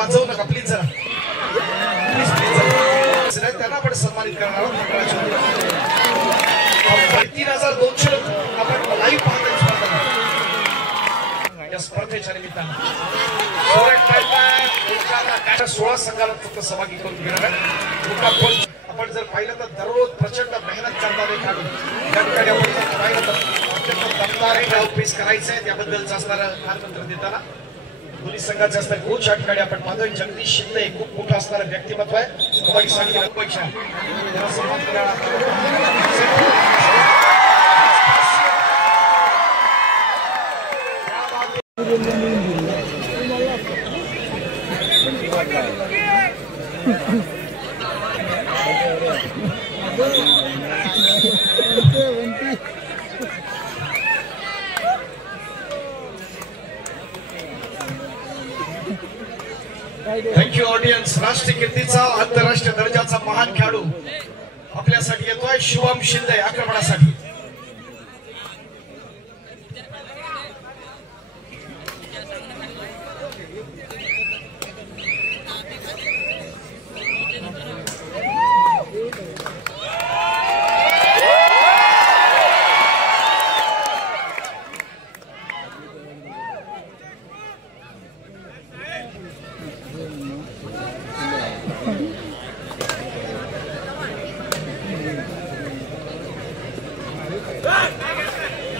वाजवू नका प्लीज जरा प्लीज त्यांना आपण सन्मानित करणार आहोत. 3200 लोक आपण लाईव्ह पाहतोय या स्पर्धेच्या निमित्तानं. 16 संघाला फक्त सहभागी करून घेणार आहे. आपण जर पाहिलं तर दररोज प्रचंड मेहनत करणारे खेळाडू या ठिकाणी आपण जर पाहिलं तर अत्यंत दमदार खेळ पेश करायचं आहे. त्याबद्दलचं असणारं मार्गदर्शन देताना दोन्ही संघाचे असणारे कोच या ठिकाणी आपण पाहतोय. जगदीश शिंदे खूप मोठं असणारं व्यक्तिमत्व आहे. कबड्डी संघ मुंबईच्या त्याला सन्मान करायला थँक्यू ऑडियन्स. राष्ट्रीय कीर्तीचा आंतरराष्ट्रीय दर्जाचा महान खेळाडू आपल्यासाठी येतोय शुभम शिंदे आक्रमणासाठी.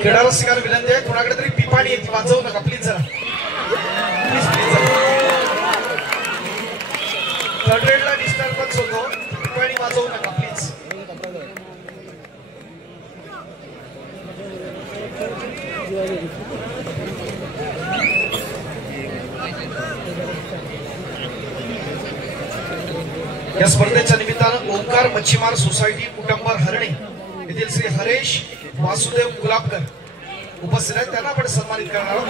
क्रीडा रसिकांना विनंती आहे कोणाकडे तरी पिपाणी येते वाजवू नका प्लीज जरा प्लीज प्लीज. थर्ड रेडला डिस्टर्बन्स होतो. पिपाणी वाजवू नका प्लीज. या स्पर्धेच्या निमित्तानं ओंकार मच्छीमार सोसायटी कुटुंबर हरणे येथील श्री हरेश वासुदेव गुलाबकर उपस्थित आहेत. त्यांना आपण सन्मानित करणार आहोत.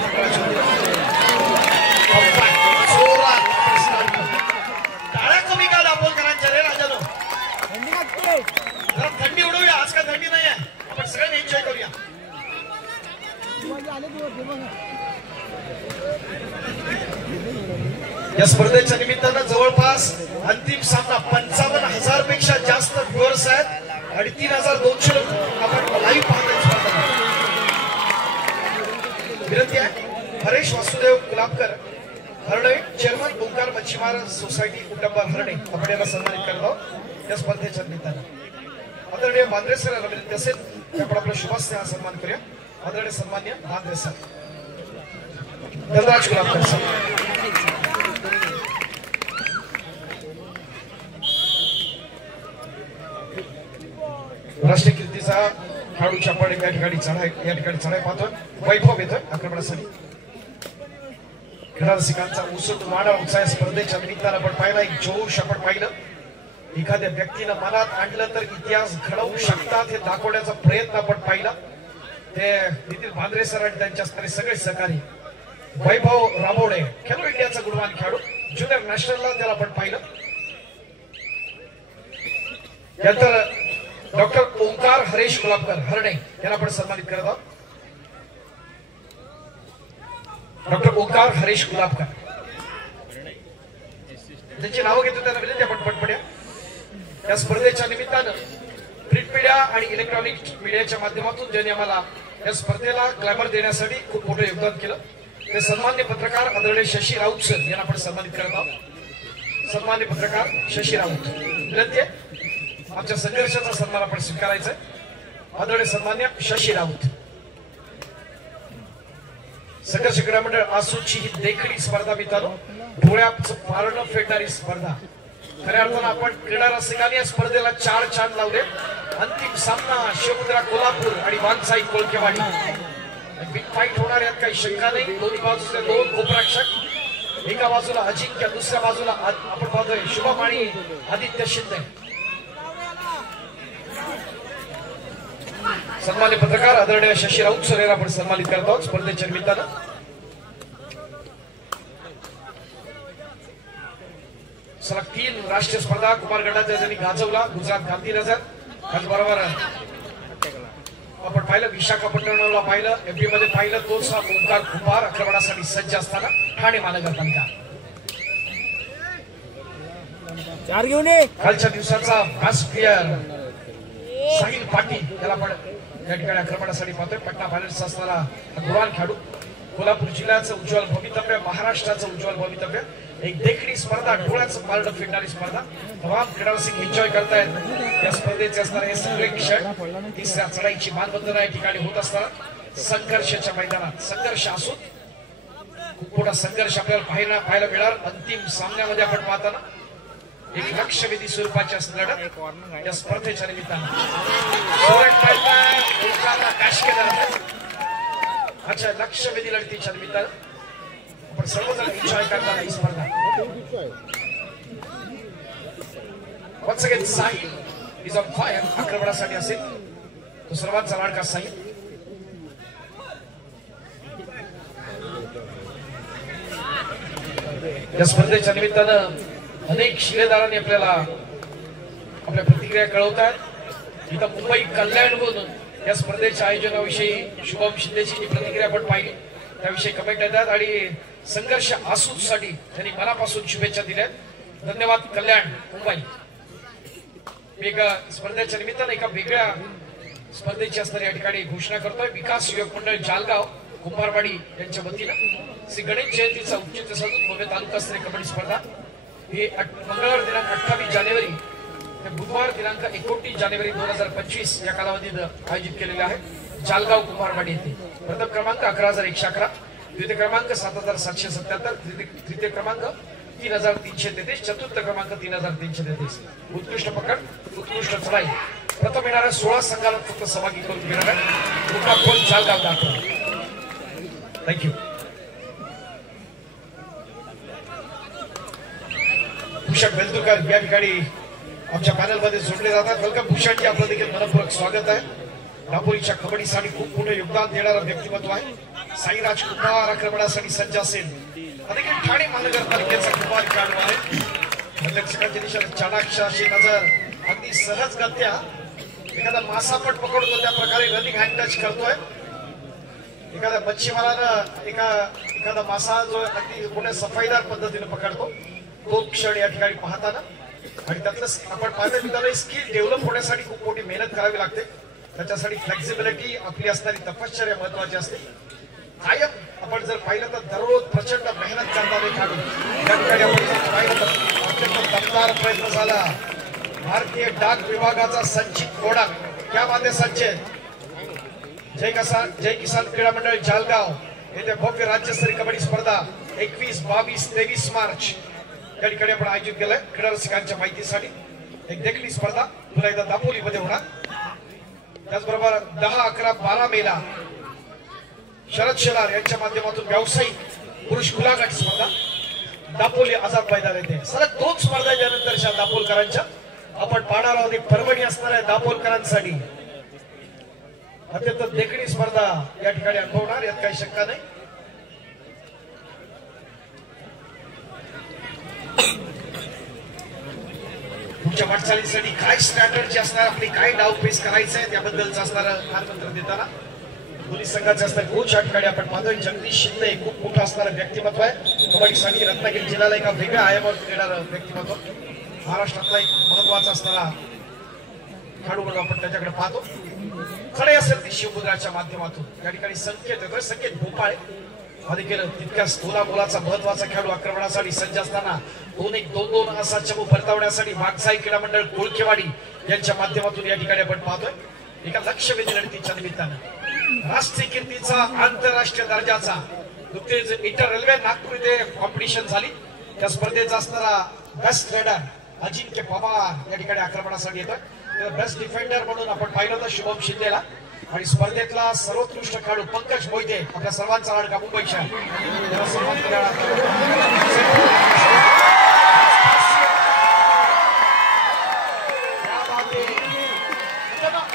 टाळ्या कमी का दापोलकरांच्या रे राजानो. जरा थंडी उडवूया. आज का थंडी नाही आहे. आपण सगळ्यांनी एन्जॉय करूया. या स्पर्धेच्या निमित्तानं जवळपास अंतिम सामना 55,000 पेक्षा जास्त व्ह्युअर्स आहेत आणि 3,200 लोक आपण लाईव्ह पाहतोय. विनंती आहे हरेश वासुदेव गुलाबकर हरणे चेअरमन ओंकार मच्छीमार सोसायटी कुटुंबर हरणे आपण याला सन्मानित करत आहोत या स्पर्धेच्या निमित्तानं. आदरणीय बांद्रे सर याला विनंती असेल की आपण आपला शुभास्ते सन्मान करूया. आदरणीय सन्मान्य बांद्रे सर. धनराज गुलाबकर सर. राष्ट्रीय कीर्तीचा खेळाडूच्या आपण या ठिकाणी चढाई पाहतोय. वैभव येतोय आक्रमणासाठी. क्रीडा रसिकांचा उत्सुक वाढा उत्साह स्पर्धेच्या निमित्तानं आपण पाहिला. एक जोश आपण पाहिलं. एखाद्या व्यक्तीनं मनात आणलं तर इतिहास घडवू शकतात हे दाखवण्याचा प्रयत्न आपण पाहिला. ते नितीन बांद्रे सर आणि त्यांच्या सगळे सहकारी. वैभव राबोडे खेलो इंडियाचा गुणवान खेळाडू ज्युनियर नॅशनलला त्याला आपण पाहिलं. त्यानंतर डॉक्टर ओंकार हरेश गुलाबकर हरणे यांना आपण सन्मानित करत आहोत. डॉक्टर ओंकार हरेश गुलाबकर त्यांची नावं घेतो त्यांना विनंती आपण पटपट्या. या स्पर्धेच्या निमित्तानं प्रिंट मीडिया आणि इलेक्ट्रॉनिक मीडियाच्या माध्यमातून ज्यांनी आम्हाला या स्पर्धेला ग्लॅमर देण्यासाठी खूप मोठं योगदान केलं ते सन्मान्य पत्रकार आदरणीय शशी राऊत सर यांना आपण सन्मानित करत आहोत. सन्मान्य पत्रकार शशी राऊत विनंती आहे आमच्या संघर्षाचा सन्मान आपण स्वीकारायचा आहे. आदरणीय सन्मान्य शशी राऊत. संघर्ष क्रीडा मंडळ आसूची ही देखणी स्पर्धा मित्रांनो डोळ्याचं पारणं फेडणारी स्पर्धा. खऱ्या अर्थानं आपण क्रीडा रसिकांनी या स्पर्धेला 4 चांद लावले. अंतिम सामना शिवमुद्रा कोल्हापूर आणि वाघसाई कोळकेवाडी. बिग फाईट होणार यात काही शंका नाही. दोन्ही बाजूचे 2 गोपरक्षक. एका बाजूला अजिंक्य दुसऱ्या बाजूला आपण पाहतोय शुभम आणि आदित्य शिंदे. सन्मान्य पत्रकार आदरणीय शशी राऊत सर यांना आपण सन्मानित करत आहोत स्पर्धेच्या निमित्तानं. सलग 3 राष्ट्रीय स्पर्धा कुमार गटाच्या ज्यांनी गाजवला. गुजरात गांधीनगर त्याचबरोबर आपण पाहिलं विशाखापट्टणमला पाहिलं. एमपी मध्ये पाहिलं तोच ओंकार खुपार आक्रमणासाठी सज्ज असताना ठाणे महानगरपालिका. चार घेऊन ये. कालच्या दिवसाचा फास्ट प्लेयर साहिल पाटील त्याला पण या ठिकाणी आक्रमणासाठी पाहतोय. पटना फायनल्स असणारा गुलाल खेळाडू, कोल्हापूर जिल्ह्याचं उज्ज्वल भवितव्य, महाराष्ट्राचं उज्ज्वल भवितव्य, एक देखणी स्पर्धा, डोळ्याचं पारडं फिरणारी स्पर्धा. तमाम क्रीडारसिक एन्जॉय करतायत या स्पर्धेचे असणारे हे सगळे क्षण. तिसऱ्या चढाईची मानबंधन या ठिकाणी होत असताना संघर्षाच्या मैदानात संघर्ष असून खूप मोठा संघर्ष आपल्याला पाहायला मिळणार. अंतिम सामन्यामध्ये आपण पाहताना एक लक्षवेधी स्वरूपाची लढत या स्पर्धेच्या निमित्तानं अच्छा लक्षवेधी लढतीच्या निमित्तानं आपण सर्वजण एन्जॉय करताना ही स्पर्धा. Once again Sahil is on fire. आक्रमणासाठी असेल तो सर्वांचा लाडका साहिल. या स्पर्धेच्या निमित्तानं अनेक शिलेदारांनी आपल्याला आपल्या प्रतिक्रिया कळवतात. इथं मुंबई कल्याणहून या स्पर्धेच्या आयोजनाविषयी शुभम शिंदेची जी प्रतिक्रिया आपण पाहिली त्याविषयी कमेंट येतात आणि संघर्ष आसूसाठी त्यांनी मनापासून शुभेच्छा दिल्या. धन्यवाद कल्याण मुंबई. एका स्पर्धेच्या निमित्तानं एका वेगळ्या स्पर्धेची असणारी या ठिकाणी घोषणा करतोय. विकास युवक मंडळ जालगाव कुंभारवाडी यांच्या वतीनं श्री गणेश जयंतीचा औचित्य साधून भव्य तालुकास्तरीय कबड्डी स्पर्धा ही मंगळवार दिनांक 28 जानेवारी ते बुधवार दिनांक 29 जानेवारी 2025 या कालावधीत आयोजित केलेले आहे. जालगाव कुंभारवाडी येथे प्रथम क्रमांक 11,111, द्वितीय क्रमांक 7,777, तृतीय क्रमांक 3,333, चतुर्थ क्रमांक 3,333. उत्कृष्ट पकड, उत्कृष्ट चढाई. प्रथम येणाऱ्या 16 संघाला फक्त सहभागी करून घेणार आहे. जालगाव दाखल. थँक्यू. भूषण वेलतुरकर या ठिकाणी आमच्या पॅनलमध्ये जोडले जातात. वेलकम भूषणजी, आपलं देखील मनपूर्वक स्वागत आहे. दापोलीच्या कबड्डीसाठी खूप मोठं योगदान देणारं व्यक्तिमत्व आहे. साईराज कुमार आक्रमणासाठी सज्ज असेल. देखील ठाणे महानगरपालिकेचा कुमार खेळाडू आहे. प्रत्यक्षकांच्या दिशेने चाणाक्ष अशी नजर, अगदी सहजगत्या एखादा मासा पण पकडतो त्या प्रकारे रनिंग हँड टच करतोय. एखाद्या मच्छीमारानं एखादा मासा जो अगदी मोठ्या सफाईदार पद्धतीने पकडतो तो क्षण या ठिकाणी पाहताना आणि त्यातलं आपण पाहतो त्याला स्किल डेव्हलप होण्यासाठी खूप मोठी मेहनत करावी लागते. त्याच्यासाठी फ्लेक्झिबिलिटी आपली असणारी तपश्चर्या महत्वाची असते. कायम आपण जर पाहिलं तर दररोज प्रचंड मेहनत करणारे खेळाडू या ठिकाणी आपण जर पाहिलं तर अत्यंत दमदार प्रयत्न झाला. भारतीय डाक विभागाचा संचित घोडा क्या बाते संचय. जय किसान क्रीडा मंडळ जालगाव येथे भव्य राज्यस्तरीय कबड्डी स्पर्धा 21, 22, 23 मार्च या ठिकाणी आपण आयोजित केलंय. क्रीडा रसिकांच्या माहितीसाठी एक देखणी स्पर्धा पुन्हा एकदा दापोलीमध्ये होणार. त्याचबरोबर 10, 11, 12 मेला शरद शेलार यांच्या माध्यमातून व्यावसायिक पुरुष खुला गट स्पर्धा दापोली आझाद मैदान येथे. सलग 2 स्पर्धा यानंतरच्या दापोलकरांच्या आपण पाहणार आहोत. एक पर्वणी असणार आहे दापोलकरांसाठी. अत्यंत देखणी स्पर्धा या ठिकाणी अनुभवणार यात काही शंका नाही. तुमच्या वाटचालीसाठी काय स्ट्रॅटर्जी असणार, आपली काय डाव फेस करायचं आहे त्याबद्दलचं असणारं मार्गदर्शन देताना पोलीस संघाचे असणारे कोच या ठिकाणी आपण पाहतोय. जगदीश शिंदे खूप मोठं असणारं व्यक्तिमत्व आहे. कबड्डीसाठी रत्नागिरी जिल्ह्याला एका वेगळ्या आयामावर येणारं व्यक्तिमत्व. महाराष्ट्रातला एक महत्वाचा असणारा खेळाडू म्हणून आपण त्याच्याकडे पाहतो. खडे असेल ती शिवमुद्राच्या माध्यमातून या ठिकाणी संकेत येतोय. संकेत भोपाळे देखील तितक्याच तोलामोलाचा महत्वाचा खेळाडू आक्रमणासाठी सज्ज असताना 2-1-2-2 असा चमू परतावण्यासाठी वाघसाई क्रीडा मंडळ कोळखेवाडी यांच्या माध्यमातून या ठिकाणी आपण पाहतोय. एका लक्षवेधी लढतीच्या निमित्तानं राष्ट्रीय कीर्तीचा आंतरराष्ट्रीय दर्जाचा नुकतेच इंटर रेल्वे नागपूर इथे कॉम्पिटिशन झाली. त्या स्पर्धेचा असणारा बेस्ट रेडर अजिंक्य पवार या ठिकाणी आक्रमणासाठी येतोय. बेस्ट डिफेंडर म्हणून आपण पाहिलं होतं शुभम शिंदेला आणि स्पर्धेतला सर्वोत्कृष्ट खेळाडू पंकज मोहिते आपल्या सर्वांचा लाडका मुंबईच्या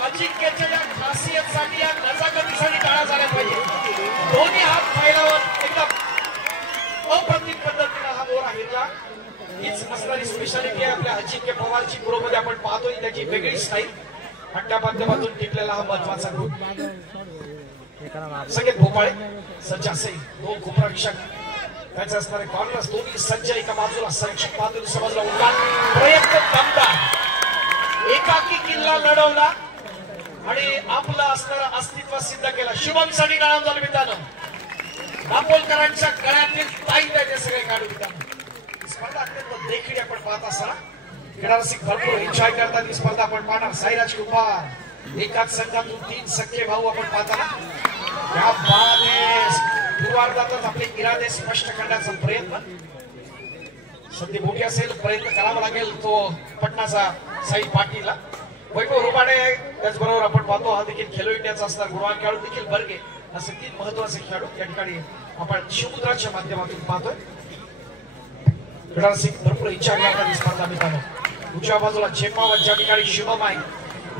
अजिंक्यच्या या खासियतसाठी या नजाकतीसाठी टाळा झाल्या पाहिजे. दोन्ही हात पायलावर एकदम अप्रतिम पद्धतीने हा मोर हिरला. हीच असणारी स्पेशालिटी आहे आपल्या अजिंक्य पवारची. पुरोमध्ये आपण पाहतोय त्याची वेगळी स्टाईल आणि त्या माध्यमातून टिकलेला हा महत्वाचा ग्रुप. संकेत भोपाळे सज्ज असेल. 2 कोपराक्षक त्याचे असणारे कॉर्नर्स दोन्ही सज्ज, एका बाजूला संरक्षक बाजूला समजला उलटा प्रयत्न दमदार, एकाकी किल्ला लढवला आणि आपलं असणारं अस्तित्व सिद्ध केलं. शुभमसाठी काळाम झालं मित्रांनो. दापोलकरांच्या गळ्यातील ताईत आहे ते सगळे काढू मित्रांनो. स्पर्धा अत्यंत देखील आपण पाहत असताना क्रीडा रसिक भरपूर एन्जॉय करतात. ही स्पर्धा आपण पाहणार. साईराज कुंभार एकाच संघातून 3 सख्खे भाऊ आपण पाहताना या पूर्वार्धातच आपले इरादे स्पष्ट करण्याचा प्रयत्न. संधी मोठी असेल, प्रयत्न करावा लागेल तो पटनाचा साई पाटीलला. वैभव रुबाडे त्याचबरोबर आपण पाहतो हा देखील खेलो इंडियाचा असणार गुणवान खेळाडू देखील बर्गे, असे 3 महत्वाचे खेळाडू या ठिकाणी आपण शिवमुद्राच्या माध्यमातून पाहतोय. क्रीडा रसिक भरपूर इच्छा करतात स्पर्धा मित्रांनो. उजव्या बाजूला झेपावत ज्या ठिकाणी शुभम आहे,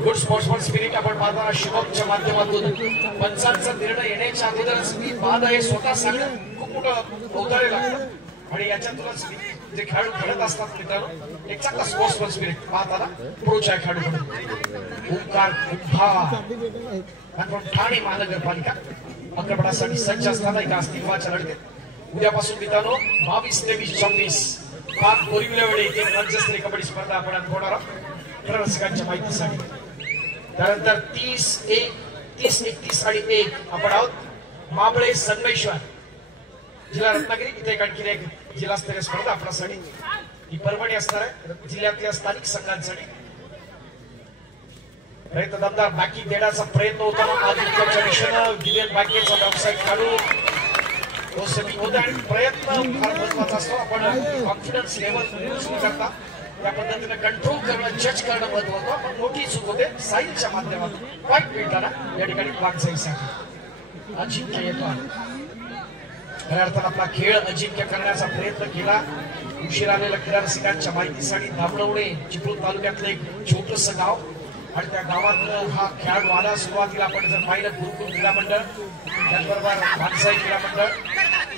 गुड स्पोर्ट्समन स्पिरिट आपण पाहताना शुभमच्या माध्यमातून पंचांचा निर्णय येण्याच्या अगोदरच मी बाद आहे स्वतः सांगणं खूप मोठं औदार्य लागतं. आणि याच्यातूनच जे खेळाडू खेळत असतात मित्रांनो एक चांगला स्पोर्ट्समन स्पिरिट पाहताना पुढच्या खेळाडू ओंकार कुंभार ठाणे महानगरपालिका आक्रमणासाठी सज्ज असताना एका अस्तित्वाच्या लढतीत उद्यापासून मित्रांनो 22, 23, 24 पाच बोरिवल्या वेळी एक राज्यस्तरीय कबड्डी स्पर्धा आपण अनुभवणार आहोत रसिकांच्या माहितीसाठी. त्यानंतर 30, 31 आणि 1 आपण आहोत माबळे संगमेश्वर जिल्हा रत्नागिरी. इथे आणखी एक जिल्हास्तरीय स्पर्धा आपल्यासाठी ही परभणी असणार आहे जिल्ह्यातल्या स्थानिक संघांसाठी. प्रयत्न दमदार बाकी देण्याचा प्रयत्न होताना आदित्यच्या दिशेनं दिलेला बाकीचा व्यवसाय काढू तो सगळी होते आणि प्रयत्न फार महत्वाचा असतो. आपण कॉन्फिडन्स लेवल सुरू करता त्या पद्धतीने कंट्रोल करणं, जज करणं महत्वाचं. पण मोठी चूक होते साईलच्या माध्यमातून वाईट मिळताना या ठिकाणी वागसाईसाठी अजिंक्य येतो. खऱ्या अर्थानं आपला खेळ अजिंक्य करण्याचा प्रयत्न केला. उशीर आलेल्या क्रीडा रसिकांच्या माहितीसाठी दामणवणे चिपळूण तालुक्यातलं एक छोटस गाव आणि त्या गावात हा खेळाडू आला. सुरुवातीला आपण जर पाहिलं गुरुकुल क्रीडा मंडळ, त्याचबरोबर भानसाई क्रीडा मंडळ,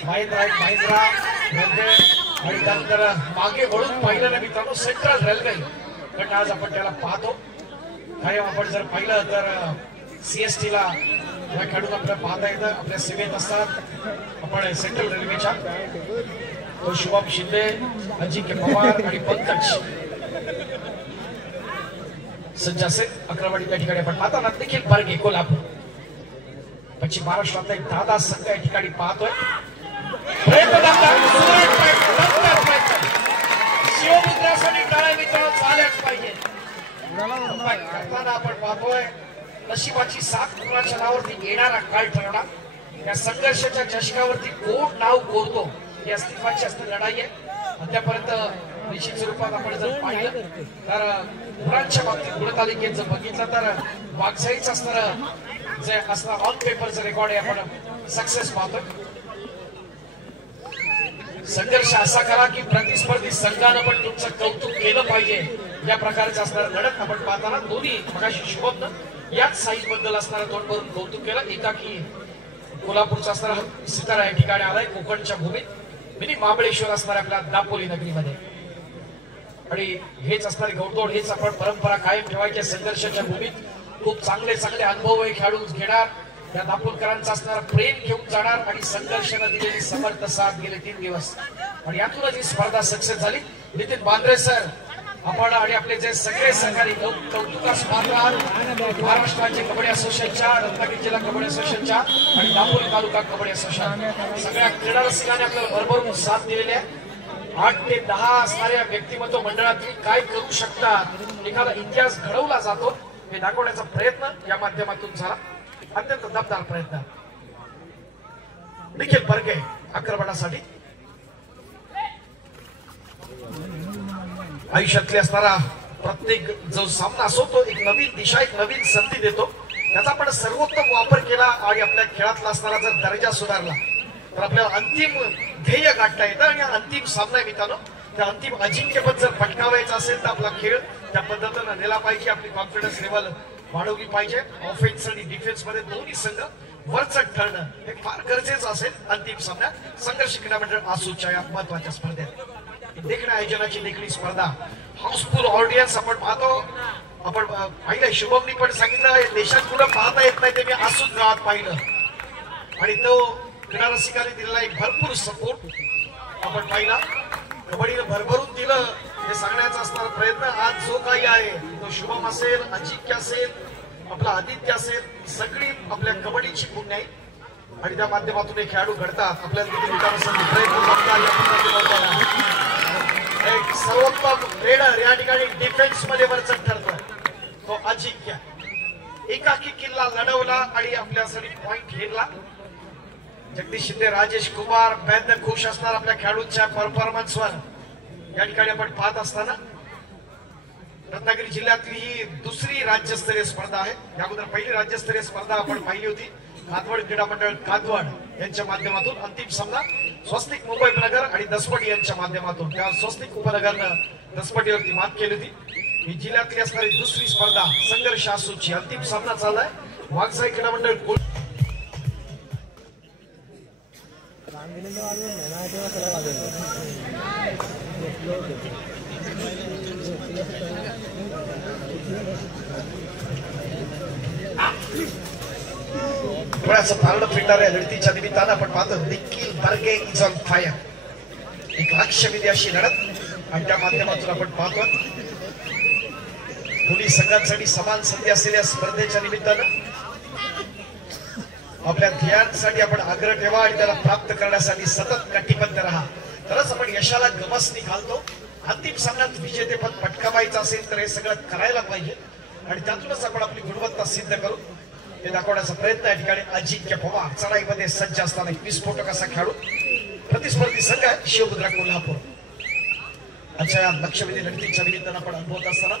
महिंद्रा आणि त्यानंतर मागे वळून पाहिलं ना मित्रांनो सेंट्रल रेल्वे पण आज आपण त्याला पाहतो. कायम आपण जर पाहिलं तर CST ला या खेळाडूंना आपल्याला पाहता येतं आपल्या सेवेत असतात. आपण सेंट्रल रेल्वेच्या तो शुभम शिंदे, अजिंक्य पवार आणि पंकज सज्ज असे अकरावाडी त्या ठिकाणी आपण पाहताना देखील बर्गे कोल्हापूर पश्चिम महाराष्ट्रातला एक 10 संघ या ठिकाणी पाहतोय. शिवमुद्रासाठी टाळ्या मित्रांनो झाल्याच पाहिजे. करताना आपण पाहतोय नशिबाची साथ कुणाच्या नावावरती येणारा काळ ठरवणार. या संघर्षाच्या चषकावरती कोण नाव कोरतो ही अस्तित्वाची असणारी लढाई आहे. अद्यापर्यंत निश्चित स्वरूपात आपण जर पाहिलं तर मुलांच्या बाबतीत गुणतालिकेत जर बघितलं तर वागसाईचं असणारं जे असणार ऑन पेपरचं रेकॉर्ड आहे आपण सक्सेस पाहतोय. संघर्ष असा करा की प्रतिस्पर्धी संघानं पण तुमचं कौतुक केलं पाहिजे या प्रकारचं असणारं लढत आपण पाहताना दोन्ही मगाशी शुभमनं याच साईज बद्दल असणारं तोंड भरून कौतुक केलं. एकाकी कोल्हापूरचा असणारा सितारा या ठिकाणी आलाय कोकणच्या भूमीत मिनी महाबळेश्वर असणार आपल्या दापोली नगरीमध्ये. आणि हेच असणारे गौडदौड हेच आपण परंपरा कायम ठेवायच्या संघर्षाच्या भूमीत खूप चांगले चांगले अनुभव खेळाडू घेणार. या दापोलकरांचा असणारा प्रेम घेऊन जाणार आणि संघर्षानं दिलेली समर्थ साथ गेले 3 दिवस आणि यातूनच ही स्पर्धा सक्सेस झाली. नितीन बांद्रे सर आपण आणि आपले जे सगळे सहकारी कौतुकास पात्र आहात. महाराष्ट्राचे कबड्डी असोसिएशनच्या, रत्नागिरी जिल्हा कबड्डी असोसिएशनच्या आणि दापोली तालुका कबड्डी असोसिएशन सगळ्या क्रीडा रसिकांनी आपल्याला भरभरून साथ दिलेली आहे. 8 ते 10 असणाऱ्या व्यक्तिमत्व मंडळातील काय करू शकतात, एखादा इतिहास घडवला जातो हे दाखवण्याचा प्रयत्न या माध्यमातून झाला. अत्यंत दमदार प्रयत्न. निखिल बर्गे आक्रमणासाठी आयुष्यातले असणारा प्रत्येक जो सामना असो तो एक नवीन दिशा, एक नवीन संधी देतो. त्याचा आपण सर्वोत्तम वापर केला आणि आपल्या खेळातला असणारा जर दर्जा सुधारला तर आपल्याला अंतिम ध्येय गाठता येतं. आणि अंतिम सामना मित्रांनो त्या अंतिम अजिंक्यपद जर पटकावायचं असेल तर आपला खेळ त्या पद्धतीनं नेला पाहिजे. आपली कॉन्फिडन्स लेवल वाढवली पाहिजे. ऑफेन्स आणि डिफेन्स मध्ये दोन्ही संघ वरचढ ठरणं हे फार गरजेचं असेल अंतिम सामन्यात. संघर्ष क्रीडा मंडळ आसूच्या या महत्वाच्या स्पर्धेत देखण्या आयोजनाची देखणी स्पर्धा हाऊसफुल ऑडियन्स आपण पाहतो. आपण पाहिलं शुभमनी पण सांगितलं देशात कुठं पाहता येत नाही ते मी आसूच गावात पाहिलं आणि तो क्रीडा रसिकांनी दिलेला एक भरपूर सपोर्ट आपण पाहिला. कबड्डीने भरभरून दिलं हे सांगण्याचा असणारा प्रयत्न. आज जो काही आहे तो शुभम असेल, अजिंक्य असेल, आपला आदित्य असेल, सगळी आपल्या कबड्डीची पुण्य आहे आणि त्या माध्यमातून हे खेळाडू घडतात. आपल्याला किती विचारांसाठी प्रयत्न एक सर्वोत्तम रेडर या ठिकाणी डिफेन्स मध्ये वरचढ ठरतोय तो अजिंक्य. एकाकी किल्ला लढवला आणि आपल्यासाठी पॉइंट घेतला. जगदीश शिंदे, राजेश कुमार बेहद खुश असणार आपल्या खेळाडूंच्या परफॉर्मन्सवर. या ठिकाणी आपण पाहत असताना रत्नागिरी जिल्ह्यातली ही दुसरी राज्यस्तरीय स्पर्धा आहे. या अगोदर पहिली राज्यस्तरीय स्पर्धा आपण पाहिली होती कातवड क्रीडा मंडळ कातवड यांच्या माध्यमातून. अंतिम सामना स्वस्तिक मुंबई उपनगर आणि दसपट यांच्या माध्यमातून. त्या स्वस्तिक उपनगरनं दसपटीवरती मात केली होती. ही जिल्ह्यातली असणारी दुसरी स्पर्धा संघर्ष आसूची अंतिम सामना चाललाय. वाघसाई क्रीडा मंडळ थोडासा तारड फिरणाऱ्या लढतीच्या निमित्तानं आपण पाहतो Nikhil Barge is on fire. एक लक्षवेधी अशी लढत आणि त्या माध्यमातून आपण पाहतो दोन्ही संघांसाठी समान संधी असलेल्या स्पर्धेच्या निमित्तानं आपल्या ध्येयांसाठी आपण आग्रह ठेवा आणि त्याला प्राप्त करण्यासाठी सतत कटिबद्ध राहा. तरच आपण यशाला गमसनी घालतो. अंतिम सामन्यात विजेतेपद पटकावायचं असेल तर हे सगळं करायला पाहिजे आणि त्यातूनच आपण आपली गुणवत्ता सिद्ध करू हे दाखवण्याचा प्रयत्न या ठिकाणी अजिंक्य पवार चढाईमध्ये सज्ज असताना एक विस्फोटक असा खेळाडू. प्रतिस्पर्धी संघ आहे शिवमुद्रा कोल्हापूर. अच्छा या लक्षवेधी लढतीच्या निमित्तानं आपण अनुभवत असताना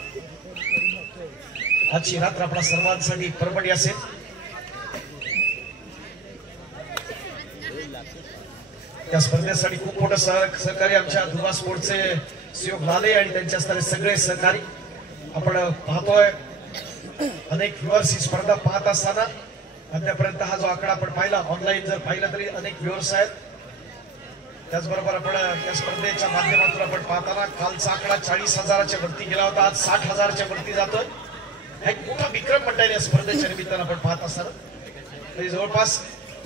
आजची रात्र आपल्या सर्वांसाठी परमणी असेल. त्या स्पर्धेसाठी खूप मोठं सहकार्य आमच्या धुवा स्पोर्टचे सहयोग लाले आणि त्यांच्या असणारे सगळे सहकारी आपण पाहतोय. अनेक व्ह्युअर्स ही स्पर्धा पाहत असताना आतापर्यंत हा जो आकडा आपण पाहिला ऑनलाईन जर पाहिला तरी अनेक व्ह्युअर्स आहेत. त्याचबरोबर आपण त्या स्पर्धेच्या माध्यमातून आपण पाहताना कालचा आकडा 40,000च्या वरती गेला होता. आज 60,000च्या वरती जातोय. एक मोठा विक्रम म्हणता येईल या स्पर्धेच्या निमित्तानं आपण पाहत असताना. जवळपास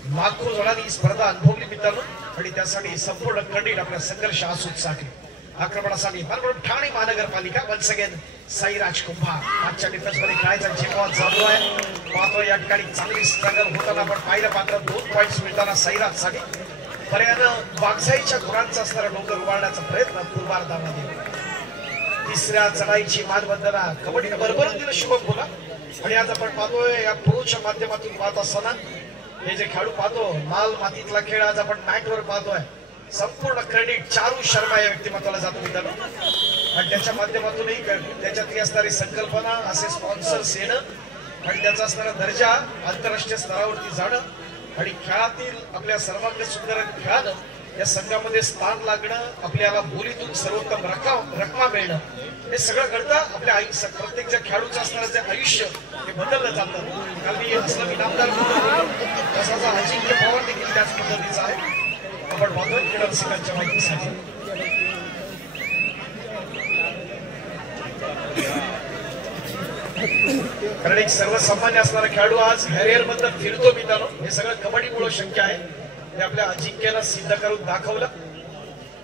लाखो जणांनी ही स्पर्धा अनुभवली मित्रांनो आणि त्यासाठी संपूर्ण क्रेडिट आपल्या संघर्ष आसूसाठी आक्रमणासाठी ठाणे महानगरपालिका वन्स अगेन साईराज कुंभार आजच्या डिफेन्स मध्ये खेळायचा झेपाव चालू आहे. पाहतो या ठिकाणी चांगली स्ट्रगल होताना आपण पाहिलं. मात्र 2 पॉइंट्स मिळताना साईराज साठी पर्यायानं वाघसाईच्या गुरांचा असणारा डोंगर उभारण्याचा प्रयत्न पूर्वार्धामध्ये. तिसऱ्या चढाईची मानवंदना कबड्डीनं भरभरून दिलं शुभम बोला आणि आज आपण पाहतोय या पुरुषच्या माध्यमातून पाहत असताना हे जे खेळाडू पाहतो लाल मातीतला खेळ आज आपण मॅटवर पाहतोय. संपूर्ण क्रेडिट चारू शर्मा या व्यक्तिमत्वाला जातो मित्रांनो आणि त्याच्या माध्यमातूनही त्याच्यातली असणारी संकल्पना असे स्पॉन्सर्स येणं आणि त्याचा असणारा दर्जा आंतरराष्ट्रीय स्तरावरती जाणं आणि खेळातील आपल्या सर्वांग सुंदर खेळानं या संघामध्ये स्थान लागणं आपल्याला बोलीतून सर्वोत्तम रकमा मिळणं हे सगळं घडतं. आपल्या आयुष्य प्रत्येक ज्या खेळाडूचं असणारं जे आयुष्य हे बदललं जातं. काल मी असलं इनामदार तसाचा अजिंक्य पवार देखील त्याच पद्धतीचा आहे. आपण पाहतोय क्रीडा रसिकांच्या माहितीसाठी कारण एक सर्वसामान्य असणारा खेळाडू आज हॅरियर मधून फिरतो मित्रांनो. हे सगळं कबड्डीमुळे शक्य आहे. हे आपल्या अजिंक्याला सिद्ध करून दाखवलं.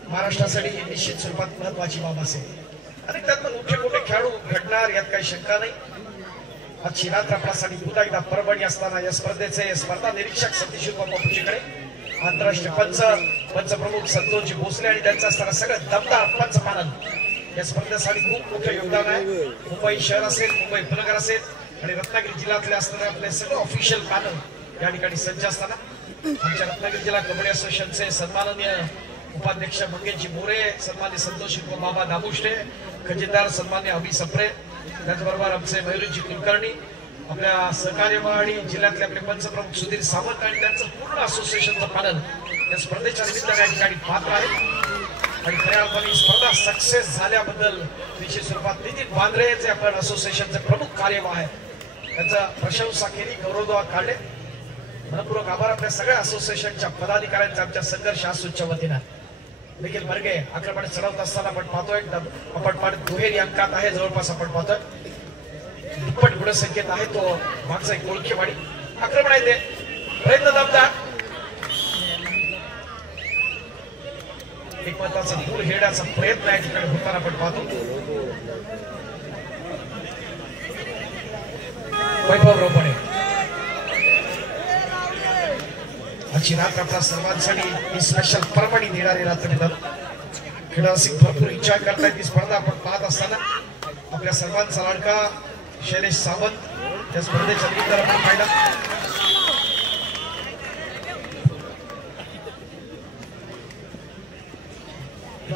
महाराष्ट्रासाठी ही निश्चित स्वरूपात महत्वाची बाब असेल आणि त्यात मोठे खेळाडू घडणार यात काही शंका नाही. आजची रात्र आपल्यासाठी पुन्हा एकदा परभणी असताना या स्पर्धेचे स्पर्धा निरीक्षक सतीश बापूजीकडे आंतरराष्ट्रीय पंचप्रमुख संतोषजी भोसले आणि त्यांचा असताना सगळं दमदार पंचपालन या स्पर्धेसाठी खूप मोठं योगदान आहे. मुंबई शहर असेल, मुंबई उपनगर असेल आणि रत्नागिरी जिल्ह्यातले असणारे आपले सगळे ऑफिशियल पॅनल या ठिकाणी सज्ज असताना आमच्या रत्नागिरी जिल्हा कबड्डी असोसिएशनचे सन्माननीय उपाध्यक्ष मंगेशजी मोरे, सन्मान्य संतोष बाबा दामुष्टे, खजिनदार सन्मान्य अभि सप्रे, त्याचबरोबर आमचे मयुरजी कुलकर्णी, आपल्या सहकार्य आणि जिल्ह्यातले आपले पंचप्रमुख सुधीर सावंत आणि त्यांचं पूर्ण असोसिएशनचं पॅनल या स्पर्धेच्या निमित्ताने या ठिकाणी पात्र आहे. आणि खऱ्या अर्थाने स्पर्धा सक्सेस झाल्याबद्दल विशेष स्वरूपात नितीन बांद्रे जे आपण असोसिएशनचे प्रमुख कार्यवाह आहेत त्यांचा प्रशंसा केली, गौरवधोआ काढले. मनपूर्वक आभार आपल्या सगळ्या असोसिएशनच्या पदाधिकाऱ्यांचा आमच्या संघर्ष आसूच्या वतीनं. निखिल बर्गे आक्रमण चढवत असताना आपण पाहतोय आपण दुहेरी अंकात आहे. जवळपास आपण पाहतोय दुप्पट गुणसंख्येत आहे तो मागचा एक ओळखेवाडी आक्रमण आहे. ते प्रयत्न दमदार एक महत्वाचा दूर हेरण्याचा प्रयत्न या ठिकाणी होताना आपण पाहतो. वैभव रोपणे आजची रात्र आपल्या सर्वांसाठी ही स्पेशल परभणी देणारी रात्र मित्रांनो. खेळासी भरपूर एन्जॉय करतायत ही स्पर्धा आपण पाहत असताना आपल्या सर्वांचा लाडका शैलेश सावंत या स्पर्धेच्या निमित्तानं आपण पाहिला.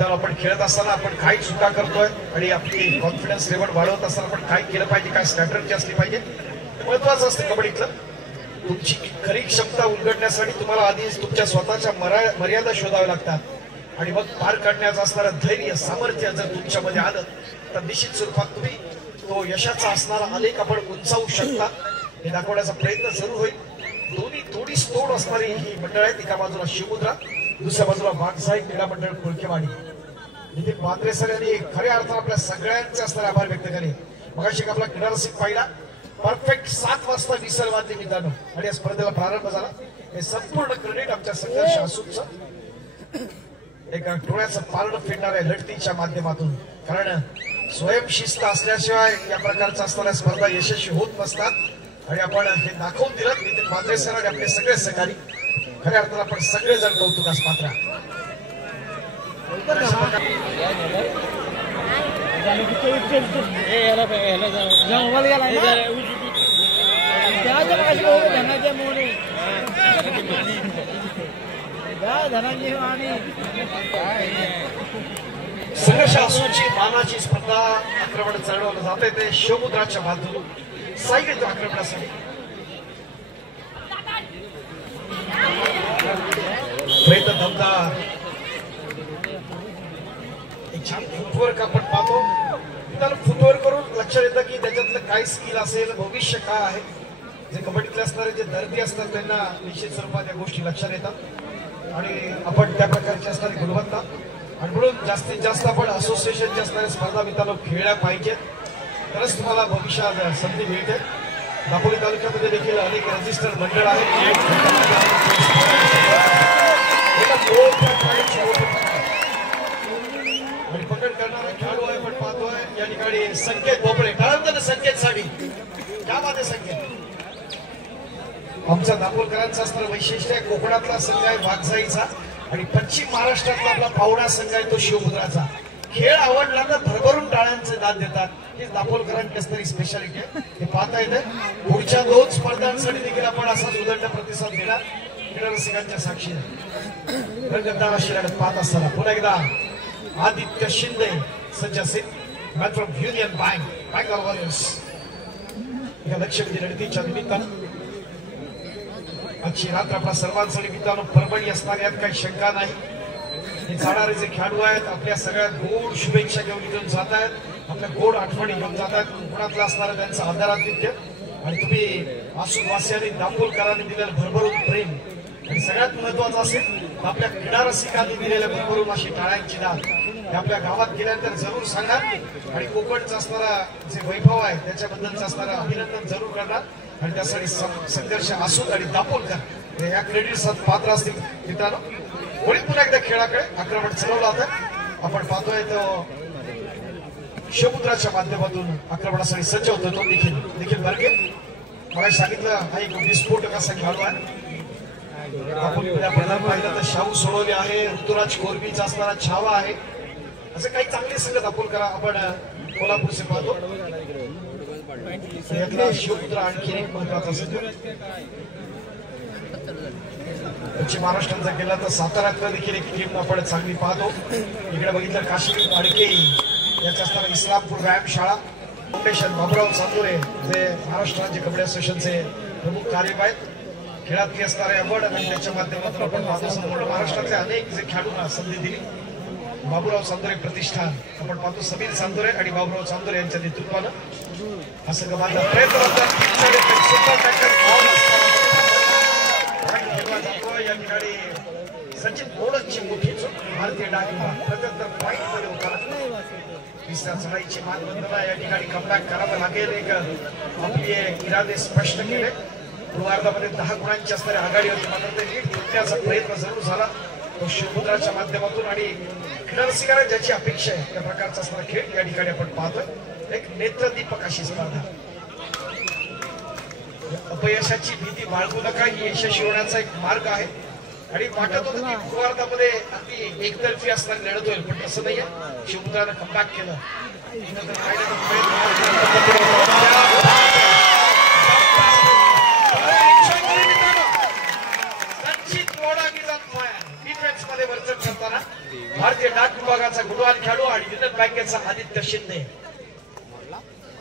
आपण खेळत असताना आपण काय चुका करतोय आणि आपली कॉन्फिडन्स लेवल वाढवत असताना आपण काय केलं पाहिजे, काय स्ट्रॅटेजी असली पाहिजे, महत्वाचं असतं कबड्डीतलं. तुमची खरी क्षमता उलगडण्यासाठी तुम्हाला आधी तुमच्या स्वतःच्या मर्यादा शोधाव्या लागतात आणि मग पार काढण्याचं असणारं धैर्य सामर्थ्य जर तुमच्यामध्ये आलं तर निश्चित स्वरूपात तुम्ही तो यशाचा असणारा आलेख आपण उंचावू शकता हे दाखवण्याचा प्रयत्न जरूर होईल. दोन्ही थोडीच तोड असणारी ही मंडळ आहेत. एका बाजूला शिवमुद्रा, दुसऱ्या बाजूला वाघसाई क्रीडा मंडळ खोळकेवाडी. नितीन म्हात्रे सर यांनी खऱ्या अर्थानं आपल्या सगळ्यांचे असणारे आभार व्यक्त केले. मगाशी आपला क्रीडा रसिक पाहिला परफेक्ट 7 वाजता विसर वाजले मित्रांनो आणि या स्पर्धेला प्रारंभ झाला. हे संपूर्ण क्रेडिट आमच्या संघर्ष असूनच एक डोळ्याचं पारडं फिरणाऱ्या लढतीच्या माध्यमातून. कारण स्वयंशिस्त असल्याशिवाय या प्रकारच्या असणाऱ्या स्पर्धा यशस्वी होत नसतात आणि आपण हे दाखवून दिलं. नितीन म्हात्रे सर आणि आपले सगळे सहकारी खऱ्या अर्थानं आपण सगळेजण कौतुकास पात्र. संघर्ष असूनची मानाची स्पर्धा आक्रमण चढवलं जाते ते शिवमुद्राच्या माध्यमातून साईड आक्रमणासाठी प्रयत्न दमदार एक छान फुटवर्क आपण पाहतो. त्याला फुटवर्क करून लक्षात येतं की त्याच्यातलं काय स्किल असेल, भविष्य काय आहे. जे कबड्डीतले असणारे जे दर्दी असतात त्यांना निश्चित स्वरूपात या गोष्टी लक्षात येतात आणि आपण त्या प्रकारची असणारी गुणवत्ता आणि म्हणून जास्तीत जास्त आपण असोसिएशनच्या असणाऱ्या स्पर्धा मित्रांनो खेळल्या पाहिजेत. तरच तुम्हाला भविष्यात संधी मिळते. दापोली तालुक्यामध्ये देखील अनेक रजिस्टर्ड मंडळ आहेत. आणि पकड करणारा खेळाडू आहे. पण पाहतोय या ठिकाणी संकेत भोपळे कळवतं संकेत साडी त्यामध्ये संकेत आमच्या दापोलकरांचं असणारं वैशिष्ट्य आहे. कोकणातला संघ आहे वाघजाईचा आणि पश्चिम महाराष्ट्रातला आपला पावणा संघ आहे तो शिवमुद्राचा. खेळ आवडला तर भरभरून टाळ्यांचे दाद देतात. ही दापोलकरांची असणारी स्पेशालिटी आहे. हे पाहता येते. पुढच्या 2 स्पर्धांसाठी देखील आपण असाच उदंड प्रतिसाद देणार क्रीडा रसिकांच्या साक्षीने. रंगतदार अशी लढत पाहत असताना पुन्हा एकदा आदित्य शिंदे सज्ज असेल from union bank of warriors या लक्षवेधी लढतीच्या निमित्तानं आजची रात्र आपल्या सर्वांसाठी मित्रांनो परभणी असणार यात काही शंका नाही. हे जाणारे जे खेळाडू आहेत आपल्या सगळ्यात गोड शुभेच्छा घेऊन जात आहेत, आपल्या गोड आठवणी घेऊन जात आहेत. कोकणातलं असणारं त्यांचं आदरातिथ्य आणि तुम्ही आसूवासियांनी दापोलकरांनी दिलेलं भरभरून प्रेम आणि सगळ्यात महत्वाचं असेल आपल्या क्रीडा रसिकांनी दिलेल्या भरभरून अशी टाळ्यांची दाद हे आपल्या गावात गेल्यानंतर जरूर सांगा आणि कोकणचं असणारा जे वैभव आहे त्याच्याबद्दलचं असणारं अभिनंदन जरूर करणार आणि त्यासाठी संघर्ष असून आणि दापोलकर या क्रेडिट पात्र असतील मित्रांनो. कोणी पुन्हा एकदा खेळाकडे आक्रमण चढवलं होतं. आपण पाहतोय तो शिवमुद्राच्या माध्यमातून आक्रमणासाठी सज्ज होतो तो देखील बर्गे. मला सांगितलं हा एक विस्फोटक असा खेळाडू आहे. आपण पाहिलं तर शाहू सोडवले आहे, ऋतुराज कोरबीचा असणारा छावा आहे. असं काही चांगले संघ दापोलकरा आपण कोल्हापूरचे पाहतो. शिवमुद्रा आणखी एक महत्वाचा संघ. पश्चिम महाराष्ट्राचा गेला तर साताऱ्यातलं देखील एक टीम आपण चांगली पाहतो. इकडे बघितलं काशी अडके याच्या असणारा इस्लामपूर व्यायामशाळा फाउंडेशन बाबूराव चांदोरे जे महाराष्ट्र राज्य कबड्डी असोसिएशनचे प्रमुख कार्यवाह आहेत. खेळातली असणारे अवॉर्ड आणि त्याच्या माध्यमातून आपण पाहतो संपूर्ण महाराष्ट्रातले अनेक जे खेळाडूंना संधी दिली. बाबूराव चांदोरे प्रतिष्ठान आपण पाहतो समीर चांदोरे आणि बाबूराव चांदोरे यांच्या नेतृत्वानं असं गमाचा प्रयत्न या ठिकाणी सचिन मोडकची मोठी भारतीय डागीमा प्रत्यंतर पॉईंटमध्ये उतरला. तिसऱ्या चढाईची मानवंदना या ठिकाणी कमबॅक करावं लागेल. एक आपले इरादे स्पष्ट केले. पूर्वार्धामध्ये 10 गुणांची असणारी आघाडी होती मात्र ते लीड तुटण्याचा प्रयत्न जरूर झाला तो शिवमुद्राच्या माध्यमातून आणि क्रीडारसिकांना ज्याची अपेक्षा आहे त्या प्रकारचा असणारा खेळ या ठिकाणी आपण पाहतोय। एक नेत्रदीपक अशी स्पर्धा, अपयशाची भीती बाळगू नका, ही यशस्वी होण्याचा एक मार्ग आहे। आणि वाटत होतं की पूर्वार्धामध्ये अगदी एकतर्फी असताना लढत होईल, पण तसं नाहीये। शिवपुत्रानं कमबॅक केलं। डिफेन्स मध्ये वर्चस्व करताना भारतीय डाक विभागाचा गुणवान खेळाडू आणि युनियन बँकेचा आदित्य शिंदे।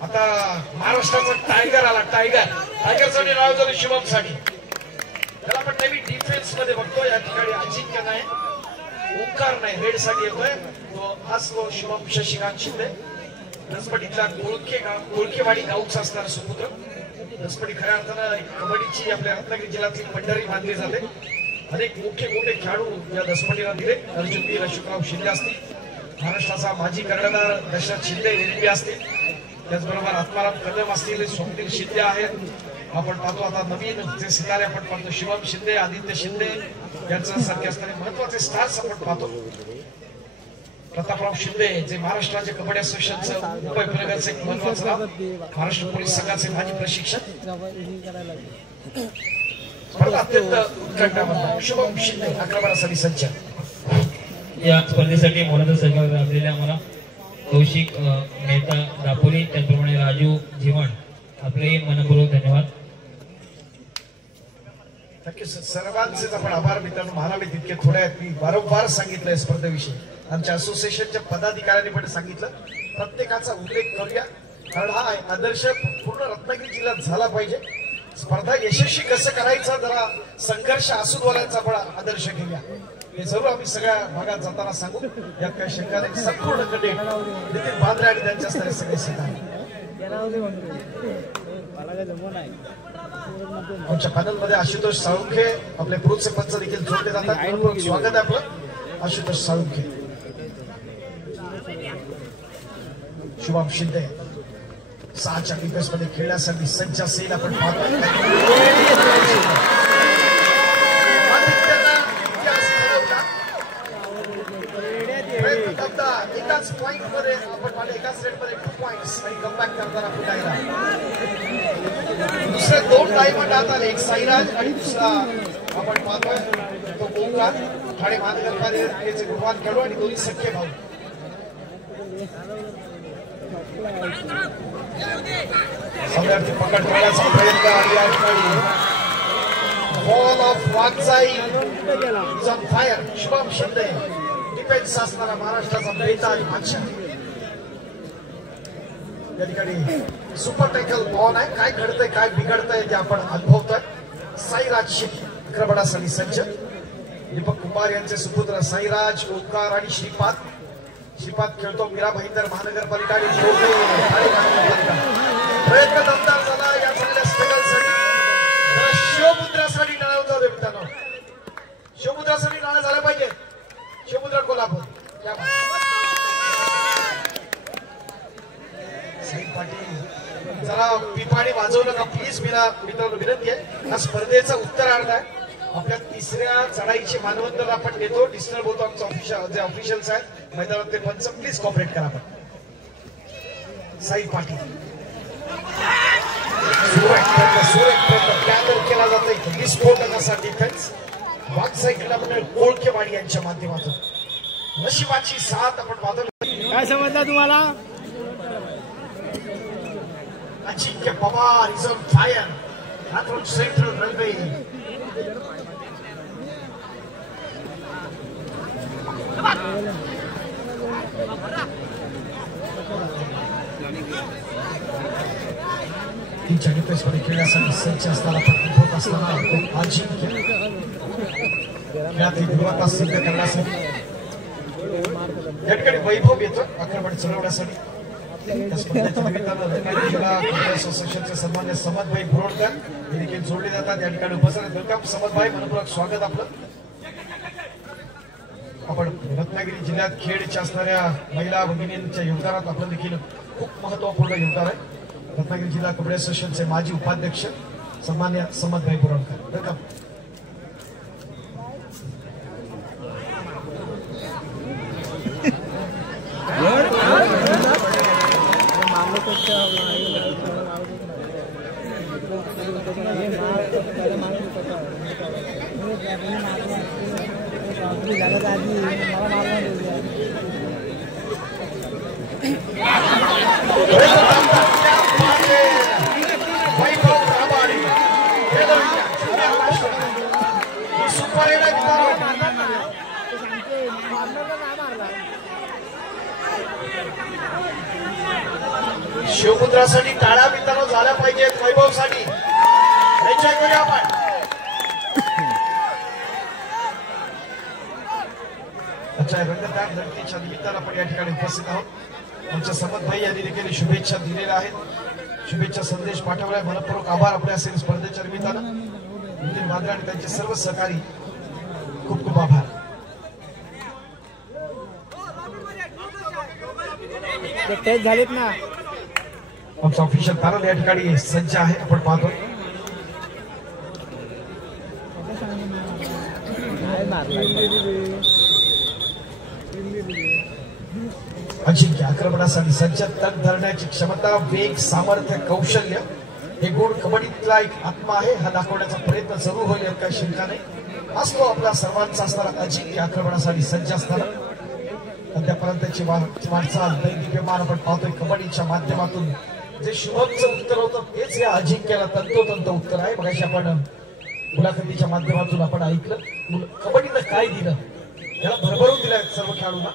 आता महाराष्ट्राचा टायगर आला, टायगरसाठी नाव झालं शुभम साठी, त्याला आपण नेहमी डिफेन्स मध्ये बघतो। या ठिकाणी अजिंक्य नाही, ओंकार नाही, रेड साठी येतोय तो असलो शुभम शशिकांत शिंदे। दसपटीतला कोळखेवाडी गावचा असणारा सुपुत्र। दसपटी खऱ्या अर्थानं कबड्डीची आपल्या रत्नागिरी जिल्ह्यातली पंढरी मानली जाते। अनेक मोठे खेळाडू या दसपटीला दिले। अर्जुनवीर अशोकराव शिंदे असतील, महाराष्ट्राचा माजी कर्णधार दशरथ शिंदे एलबी असतील, त्याचबरोबर आत्माराम कदम असतील, स्वप्नील शिंदे आहेत। आपण पाहतो आता नवीन जे सितारे आपण पाहतो, शिवम शिंदे, आदित्य शिंदे यांच्यासारखे असणारे महत्वाचे स्टार्स आपण पाहतो। प्रतापराव शिंदे जे महाराष्ट्राचे कबड्डी असोसिएशनचं उपविभागाचे एक महत्वाचं नाव, महाराष्ट्र पोलीस संघाचे माजी प्रशिक्षक। स्पर्धा अत्यंत उत्कंठावंत, शुभम शिंदे 11 साली संच। या स्पर्धेसाठी मोलाचा सहभाग लाभलेल्या आम्हाला कौशिक मेहता दापोली, त्याचप्रमाणे राजू जीवन, आपले मनपूर्वक धन्यवाद। नक्कीच सर्वांचेच आपण आभार मित्रांनो मानावे तितके थोडे आहेत। मी वारंवार सांगितलंय स्पर्धेविषयी, आमच्या असोसिएशनच्या पदाधिकाऱ्यांनी पण सांगितलं, प्रत्येकाचा उल्लेख करूया, कारण हा आदर्श पूर्ण रत्नागिरी जिल्ह्यात झाला पाहिजे। स्पर्धा यशस्वी कसं करायचा, जरा संघर्ष आसूदवाल्यांचा पण आदर्श घेऊया, हे जरूर आम्ही सगळ्या भागात जाताना सांगू। यात काही शंका नाही, संपूर्ण कडे नितीन बांद्रे आणि त्यांच्या असणारे सगळे सितारे। आमच्या पॅनल मध्ये आशुतोष साळुंखे आपले पुरुष पंच देखील जोडले जातात। स्वागत आहे आपलं आशुतोष साळुंखे। शुभम शिंदे 6च्या डिफेन्स मध्ये खेळण्यासाठी सज्ज असेल, आपण पाहतो एकाच पॉइंट मध्ये आपण एकाच रेट मध्ये 2 पॉइंट्स आणि कमबॅक करताना पुन्हा दुसरे 2 डायमंड आता, एक साईराज आणि दुसरा आपण पाहतोय तो ओंकार। ठाणे महानगरपालिकेचे गुणवान खेळाडू आणि दोन्ही सख्खे भाऊ। सम्रार्थी पकड करण्याचा प्रयत्न आणि या ठिकाणी ball of Wagjai is on fire. Shubham Shinde defence असणारा महाराष्ट्राचा बेता आणि बादशाह, या ठिकाणी सुपर टॅकल ऑन आहे। काय घडतंय काय बिघडतंय ते आपण अनुभवतोय। साईराज शिंदे 11 साली सज्ज, दीपक कुमार यांचे सुपुत्र साईराज, ओंकार आणि श्रीपाद खेळतो मीरा भाईंदर महानगरपालिका आणि महानगरपालिका। प्रयत्न दमदार झाला या चांगल्या स्ट्रगलसाठी। शिवमुद्रासाठी नाणं जाऊ दे मित्रांनो, शिवमुद्रासाठी नाणं झालं पाहिजे। शिवमुद्रा कोल्हापूर, साई पाटील जरा पिपाणी वाजवू नका प्लीज, मित्रांनो विनंती आहे। हा स्पर्धेचा उत्तरार्ध आहे, आपल्या तिसऱ्या चढाईची मानवंदन आपण देतो। डिस्टर्ब होतो आमचा ऑफिशियल जे ऑफिशियल्स आहेत मैदानात, ते पंच प्लीज कॉपरेट करा। साई पाटील केला जातोय विस्फोटक असा डिफेन्स वागजाई क्रीडामंडळ कोळखेवाडी यांच्या माध्यमातून। नशिबाची साथ आपण पाहतो। काय समजलं तुम्हाला? अजिंक्य पवार इज ऑन फायर, हातून सेंट्रल रेल्वे। तीनच्या डिफेन्स मध्ये खेळण्यासाठी सज्ज असताना होत असताना अजिंक्य खेळातली गुणवत्ता सिद्ध करण्यासाठी या ठिकाणी वैभव येतो आक्रमण चढवण्यासाठी। त्या स्पर्धेच्या निमित्तानं रत्नागिरी जिल्हा क्रिकेट असोसिएशनचे सन्मान्य समदभाई भुरोडकर हे देखील जोडले जातात। या ठिकाणी उपस्थित वेलकम समदभाई, मनपूर्वक स्वागत आपलं। आपण रत्नागिरी जिल्ह्यात खेळच्या असणाऱ्या महिला भगिनींच्या योगदानात आपलं देखील खूप महत्वपूर्ण योगदान आहे। रत्नागिरी जिल्हा कबड्डी असोसिएशनचे माजी उपाध्यक्ष सन्मान्य समदभाई भुरोडकर, वेलकम। शिवपुत्रासाठी टाळ्या मित्रांनो झाल्या पाहिजेत. वैभवसाठी एन्जॉय करूया आपण. अच्छा रंगतदार लढतीच्या निमित्तानं आपण या ठिकाणी उपस्थित आहोत. आमच्या समत भाई यांनी देखील शुभेच्छा दिलेल्या आहेत. शुभेच्छा संदेश पाठवलाय. मनपूर्वक आभार आपल्या असेल स्पर्धेच्या निमित्तानं. नितीन भाद्रे आणि त्यांचे सर्व सहकारी खूप खूप आभार. झालेत ना. आमचा ऑफिशियल पॅनल या ठिकाणी सज्ज आहे. आपण पाहतो अजिंक्य आक्रमणासाठी सज्ज. तग धरण्याची क्षमता, वेग, सामर्थ्य, कौशल्य हे गुण कबड्डीतला एक आत्मा आहे. हा दाखवण्याचा प्रयत्न जरूर होईल यात काही शंका नाही. असतो आपला सर्वांचा असणारा अजिंक्य आक्रमणासाठी सज्ज असताना अद्यापर्यंतची वाटचाल दैदिप्यमान आपण पाहतोय. कबड्डीच्या माध्यमातून जे शुभमचं उत्तर होतं तेच या अजिंक्याला तंतोतंत उत्तर आहे. मगाशी आपण मुलाखतीच्या माध्यमातून आपण ऐकलं कबड्डीनं काय दिलं, याला भरभरून दिलाय सर्व खेळाडूंना.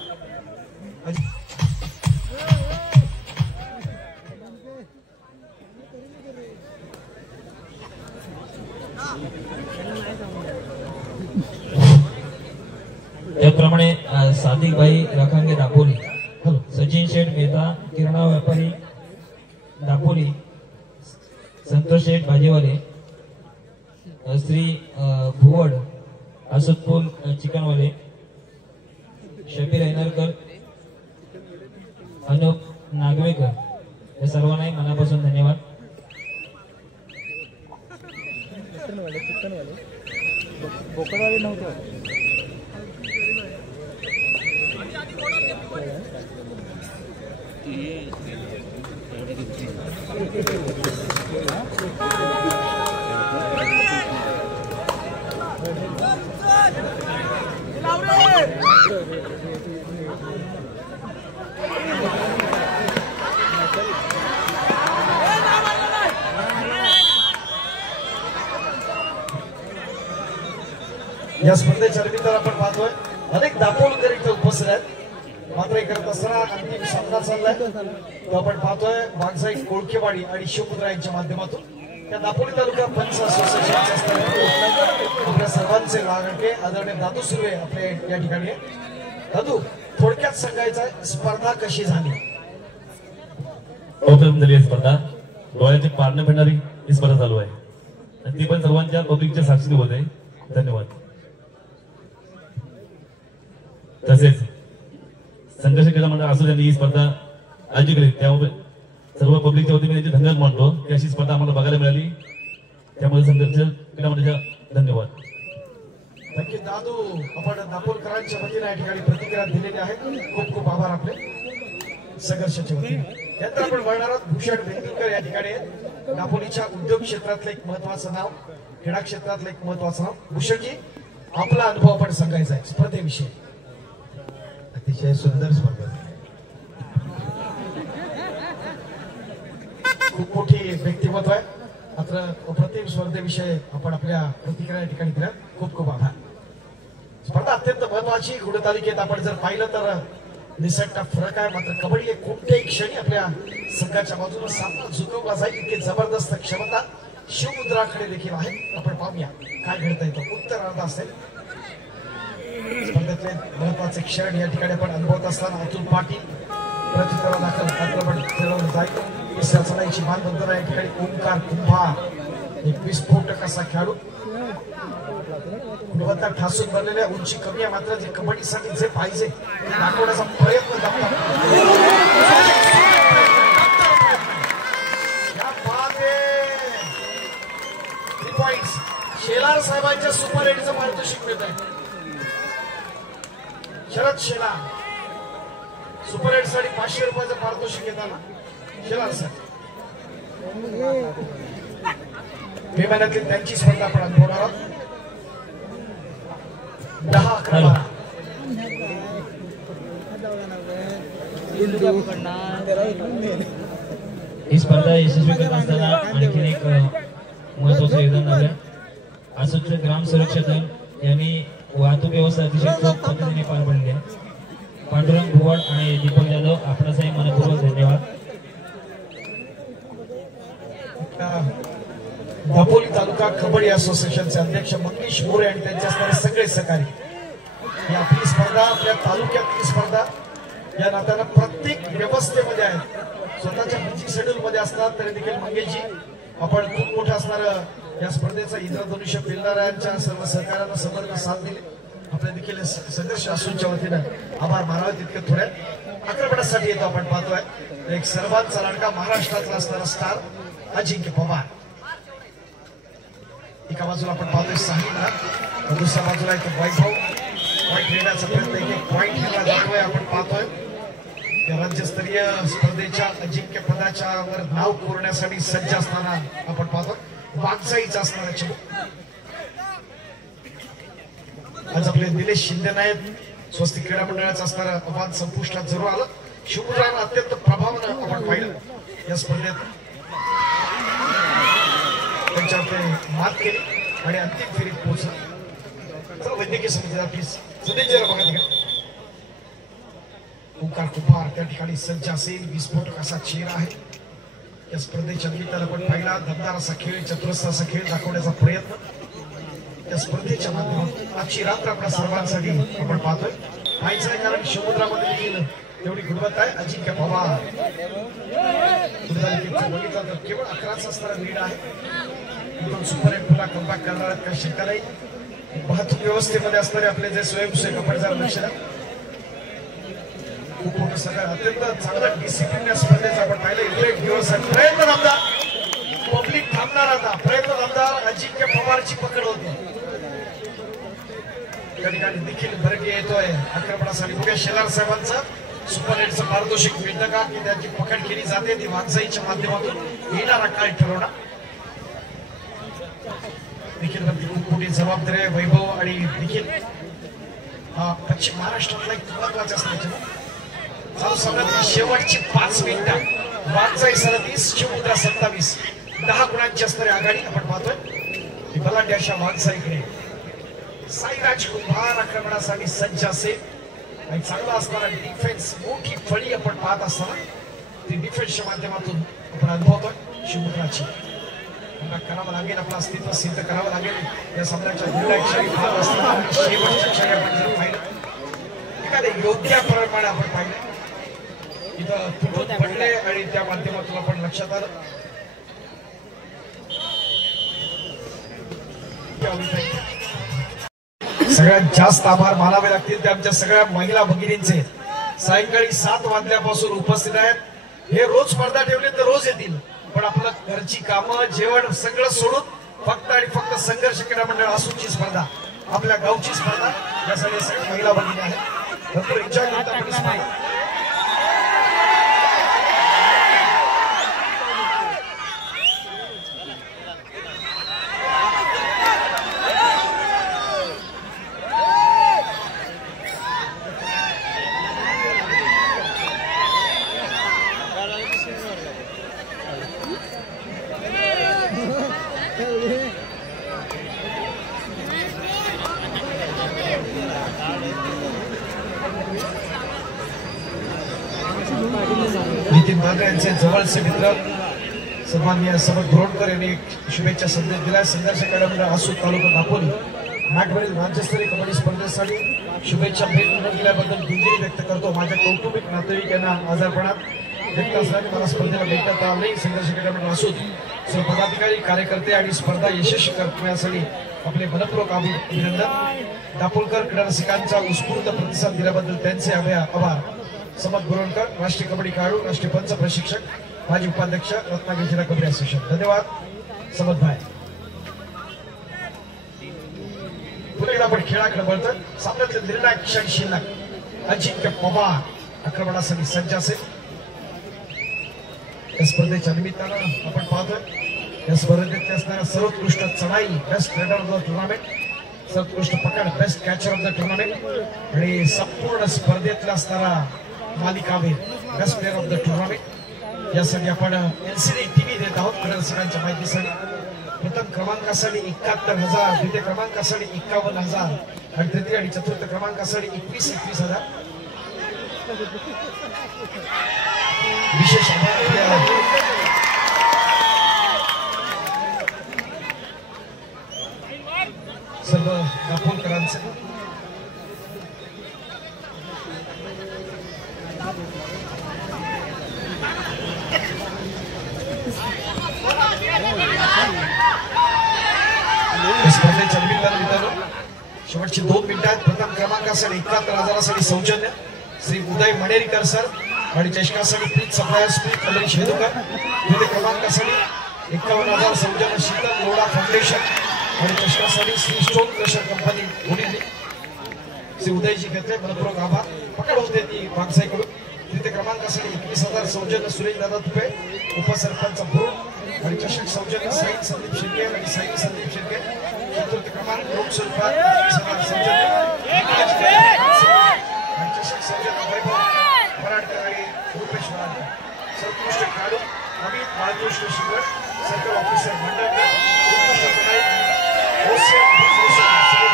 त्याप्रमाणे सादिक भाई राखांगे दापोली, सचिन शेठ मेहता किराणा व्यापारी दापोली, संतोष शेठ भाजीवाले, श्री भुवड असदपूल चिकनवाले, शबीर ऐनरकर, अनुप नागवेकर या सर्वांनाही मनापासून धन्यवाद. बोकडवाले नव्हते. या स्पर्धेच्या निमित्तानं आपण पाहतोय अनेक दापोलकर इथे उपस्थित आहेत. मात्र हे करत असताना अंतिम सामना चाललाय तो आपण पाहतोय वाघजाई कोळकेवाडी आणि शिवपुत्रा यांच्या माध्यमातून. त्या दापोली तालुका पंच असोसिएशनच्या आपल्या सर्वांचे लाडके आदरणीय दादू सुर्वे आपले या ठिकाणी. दादू, थोडक्यात सांगायचं स्पर्धा कशी झाली? स्पर्धा डोळ्याचे पारणं फिरणारी ही स्पर्धा चालू आहे आणि ती पण सर्वांच्या पब्लिकच्या साक्षीने होत आहे. धन्यवाद. तसेच संघर्ष क्रीडा मंडळ असो त्यांनी ही स्पर्धा आयोजित केली, त्यामुळे सर्व पब्लिकच्या वतीने त्यांचे धन्यवाद मानतो की अशी स्पर्धा आम्हाला बघायला मिळाली. त्यामुळे संघर्ष क्रीडा मंडळाचा धन्यवाद. नक्की दादू, आपण दापोलकरांच्या वतीने या ठिकाणी प्रतिक्रिया दिलेली आहे. खूप खूप आभार आपले संघर्षाच्या वतीने. त्यानंतर आपण वळणार आहोत भूषण वेंगुर्कर या ठिकाणी. दापोलीच्या उद्योग क्षेत्रातलं एक महत्वाचं नाव, क्रीडा क्षेत्रातलं एक महत्वाचं नाव. भूषणजी, आपला अनुभव आपण सांगायचा आहे स्पर्धेविषयी. अतिशय सुंदर स्पर्धा, खूप मोठी व्यक्तिमत्व आहे. मात्र अप्रतिम स्पर्धेविषयी आपण आपल्या प्रतिक्रिया या ठिकाणी दिल्या. खूप खूप आभार. स्पर्धा अत्यंत महत्वाची. गुणतालिकेत आपण जर पाहिलं तर निसटता फरक आहे. मात्र कबड्डी एक कोणत्याही क्षणी आपल्या संघाच्या बाजूने सामना झुकवला जाईल इतकी जबरदस्त क्षमता शिवमुद्राकडे देखील आहे. आपण पाहूया काय घडता येतं. उत्तरार्ध असेल स्पर्धेतले महत्वाचे क्षण या ठिकाणी आपण अनुभवत असताना अतुल पाटील प्रत्युत्तरा दाखल आक्रमण खेळवलं जाईल. तिसऱ्या चढाईची मानबंधना या ठिकाणी ओंकार कुंभार एक विस्फोटक असा खेळाडू. गुणवत्ता ठासून बनलेल्या, उंची कमी आहे मात्र जे कबड्डीसाठी जे पाहिजे ते दाखवण्याचा प्रयत्न करतात. शेलार साहेबांच्या सुपर एडचं पारितोषिक मिळत आहे. शरद शेलार सुपर एड साठी 500 रुपयाचं पारितोषिक येताना शेलार साहेब. मे महिन्यातील त्यांची स्पर्धा आपण अनुभवणार आहोत. 10-11 ही स्पर्धा यशस्वी करत असताना आणखी एक महत्वाचं योगदान लाभलं. आसोचे ग्राम सुरक्षा दल यांनी वाहतूक व्यवस्था अतिशय चोख पद्धतीने पार पडली आहे. पांडुरंग भुवड आणि दीपक जाधव आपणासही मनपूर्वक धन्यवाद. दापोली तालुका कबड्डी असोसिएशनचे अध्यक्ष मंगेश मोरे आणि त्यांच्या असणारे सगळे सहकारी. ही आपली स्पर्धा आपल्या तालुक्यातली स्पर्धा या नात्यानं प्रत्येक व्यवस्थेमध्ये आहे. स्वतःच्या बिझी शेड्यूल मध्ये असतात तरी देखील मंगेशजी आपण खूप मोठं असणार या स्पर्धेचा इंद्रधनुष्य पेलणाऱ्यांच्या सर्व सहकार्यांना समर्थ साथ दिली. आपल्या देखील सदस्य असूनच्या वतीनं आभार मानावे तितके थोड्या आक्रमणासाठी येतो. आपण पाहतोय एक सर्वांचा लाडका महाराष्ट्रातला असणारा स्टार अजिंक्य पवार. एका बाजूला आपण पाहतोय साहिल, दुसऱ्या बाजूला एक वैभव. पॉईंट घेण्याचा प्रयत्न एक पॉईंट घेतला जातोय. आपण पाहतोय राज्यस्तरीय स्पर्धेच्या अजिंक्य पदाच्या वर नाव कोरण्यासाठी सज्ज असताना आपण पाहतोय वागजाईचा असणारा चमू. आज आपले निलेश शिंदे नायक स्वस्तिक क्रीडा मंडळाचा असणारा आव्हान संपुष्टात जरूर आलं. शिवमुद्रानं अत्यंत प्रभावानं आपण पाहिलं या स्पर्धेत त्यांच्यावर ते मात केली आणि अंतिम फेरीत पोहोचलं. तर वैद्यकीय समितीला प्लीज सदैव बघा तिकडे ओंकार कुंभार त्या ठिकाणी सज्ज असेल. विस्फोटक असा चेहरा आहे. या स्पर्धेच्या निमित्तानं आपण पाहिला दमदार असा खेळ, चतुरस्र असा खेळ दाखवण्याचा प्रयत्न त्या स्पर्धेच्या माध्यमातून आजची रात्र आपल्या सर्वांसाठी आपण पाहतोय. पाहायचं आहे कारण समुद्रामध्ये देखील तेवढी गुणवत्ता आहे. अजिंक्य पवार बघितला तर केवळ 11च असणारा लीड आहे. एकदम सुपर हिट पुन्हा कमबॅक करणार काही शंका नाही. वाहतूक व्यवस्थेमध्ये असणारे आपले जे स्वयंसेवक आपण जर लक्ष द्या खूप मोठं सगळं अत्यंत चांगलं डिसिप्लिन या स्पर्धेचं आपण पाहिलं. इकडे दिवस प्रयत्न दमदार पब्लिक थांबणार आता. प्रयत्न दमदार अजिंक्य पवारची पकड होती. त्या ठिकाणी देखील बरगे येतोय आक्रमणासाठी. बघूया शेलार साहेबांचं सुपरहिटचं पारितोषिक मिळतं का की त्याची पकड केली जाते ती वागजाईच्या माध्यमातून येणारा काळ ठरवणार देखील खूप मोठी जबाबदारी आहे. वैभव आणि देखील पश्चिम महाराष्ट्रातला एक महत्वाचा असण्याच्या चालू सामन्यातली शेवटची 5 मिनिटं वागजाई 37 शिवमुद्रा 27 10 गुणांची असणारी आघाडी आपण पाहतोय. बलाढ्य अशा वागजाईकडे साईराज कुंभार आक्रमणासाठी सज्ज असेल आणि चांगला असणारा डिफेन्स मोठी फळी आपण पाहत असताना ती डिफेन्सच्या माध्यमातून आपण अनुभवतोय. शिवमुद्राची करावं लागेल, आपलं अस्तित्व सिद्ध करावं लागेल या सामन्याच्या निर्णायक क्षणी पाहत असताना शेवटच्या क्षणी आपण जर पाहिलं एखाद्या योग्याप्रमाणे आपण पाहिलं इथं तुटून पडले आणि त्या माध्यमातून आपण लक्षात आलं सगळ्यात जास्त आभार मानावे लागतील त्या आमच्या सगळ्या महिला भगिनींचे. सायंकाळी 7 वाजल्यापासून उपस्थित आहेत. हे रोज स्पर्धा ठेवली तर रोज येतील पण आपलं घरची कामं जेवण सगळं सोडून फक्त आणि फक्त संघर्ष क्रीडा मंडळ आसूची स्पर्धा आपल्या गावची स्पर्धा यासाठी सगळ्या महिला भगिनी आहेत. भरपूर एन्जॉय करतात. नितीन बागरे यांचे जवळचे मित्र सन्माननीय समद घोरडकर यांनी शुभेच्छा संदेश दिला. संघर्ष क्रीडा मंडळ आसूर तालुका दापोली मॅटवरील राज्यस्तरीय कबड्डी स्पर्धेसाठी शुभेच्छा भेट दिल्याबद्दल दिलगिरी व्यक्त करतो. माझ्या कौटुंबिक नातेवाईक यांना आजारपणात व्यक्त असल्याने मला स्पर्धेला भेटण्यात आलं नाही. संघर्ष क्रीडा मंडळ आसूर सर्व पदाधिकारी कार्यकर्ते आणि स्पर्धा यशस्वी करण्यासाठी आपले मनपूर्वक अभिनंदन. दापोलकर क्रीडा रसिकांचा उत्स्फूर्त प्रतिसाद दिल्याबद्दल त्यांचे आभार. समद गोरडकर राष्ट्रीय कबड्डी खेळाडू, राष्ट्रीय पंच प्रशिक्षक, माजी उपाध्यक्ष, रत्नागिरी जिल्हा कबड्डी असोसिएशन. धन्यवाद समद भाई. पुन्हा एकदा आपण खेळाकडे वळतो. सामन्यातले निर्णायक क्षण शिल्लक. अजिंक्य पवार आक्रमणासाठी सज्ज असेल. या स्पर्धेच्या निमित्तानं आपण पाहतोय या स्पर्धेत असणाऱ्या सर्वोत्कृष्ट चढाई best raider of the tournament, सर्वोत्कृष्ट पकड best catcher of the tournament आणि संपूर्ण स्पर्धेतला असणारा मालिकावीर best player of the tournament यासाठी आपण एलसीडी टीव्ही देत आहोत. प्रदर्शकांच्या माहितीसाठी प्रथम क्रमांकासाठी 71,000, द्वितीय क्रमांकासाठी 51,000 आणि तृतीय आणि चतुर्थ क्रमांकासाठी 21,000. विशेष सर्व दापोलकरांचे स्पर्धेच्या निमित्तानं शेवटची 2 मिनिटात प्रथम क्रमांकासाठी 71,000साठी सौजन्य श्री उदय मणेरीकर सर आणि चषकासाठी प्रीत सप्लायर्स प्रीत कमलेश हेदुकर. द्वितीय क्रमांकासाठी 51,000 सौजन्य शीतल लोढा फाउंडेशन आणि चषकासाठी Shri stone crusher company Pune. Shri Udayji घेतले मनपूर्वक आभार. पकड होते ती भागसाईकडून. तृतीय क्रमांकासाठी 21,000 सौजन्य सुरेश दादा तुपे उपसरपंच भरून आणि चषक सौजन्य साई संदीप शिर्के आणि साई संदीप शिर्के. चतुर्थ क्रमांक लोकस्वरूपात 21,000 सौजन्य आणि चषक सौजन्य वैभव मराठकर आणि रुपेश मराठकर. सर्वोत्कृष्ट खेळाडू अमित बाळकृष्ण शिवड सर्कल ऑफिसर मंडळकर. उत्कृष्ट चढाई ocean Bhushan Shri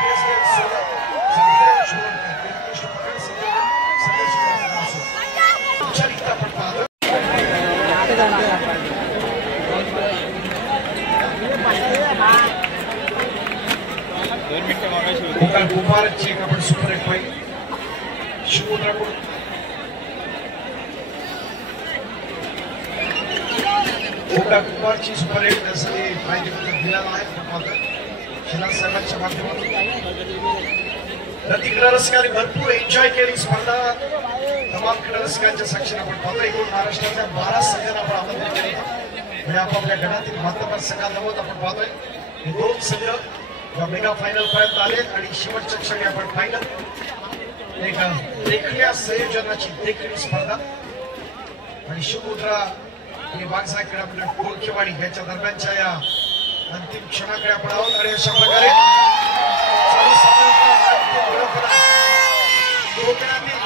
PSL solar Sanjay Shivadkar. उत्कृष्ट पकड सौजन्य संदेश शिवडकर. औपचारिकता पण पाहतो. गोपाल कुमारची एक आपण सुपर हिट पाहिली शिवराकडून. गोपाल कुमारची सुपर हिट त्यासाठी माहिती दिलेला आहे. शिलास साहेबांच्या माध्यमातून रसिक रसिकांनी भरपूर एन्जॉय केली स्पर्धा. तमाम क्रीडा रसिकांच्या साक्षीने आपण पाहतो. एकूण महाराष्ट्राच्या 12 संघांना आपण आमंत्रित केले म्हणजे आपापल्या गटातील मातबर संघांसोबत आपण पाहतोय. हे 2 संघ या मेगा फायनल पर्यंत आले आणि शेवटच्या क्षणी आपण पाहिलं एक देखण्या संयोजनाची देखणी स्पर्धा आणि शिवमुद्रा आणि वाघसाई क्रीडा मंडळ टोलकेवाडी याच्या दरम्यानच्या या अंतिम क्षणाकडे आपण आहोत. आणि अशा प्रकारे कोकणातील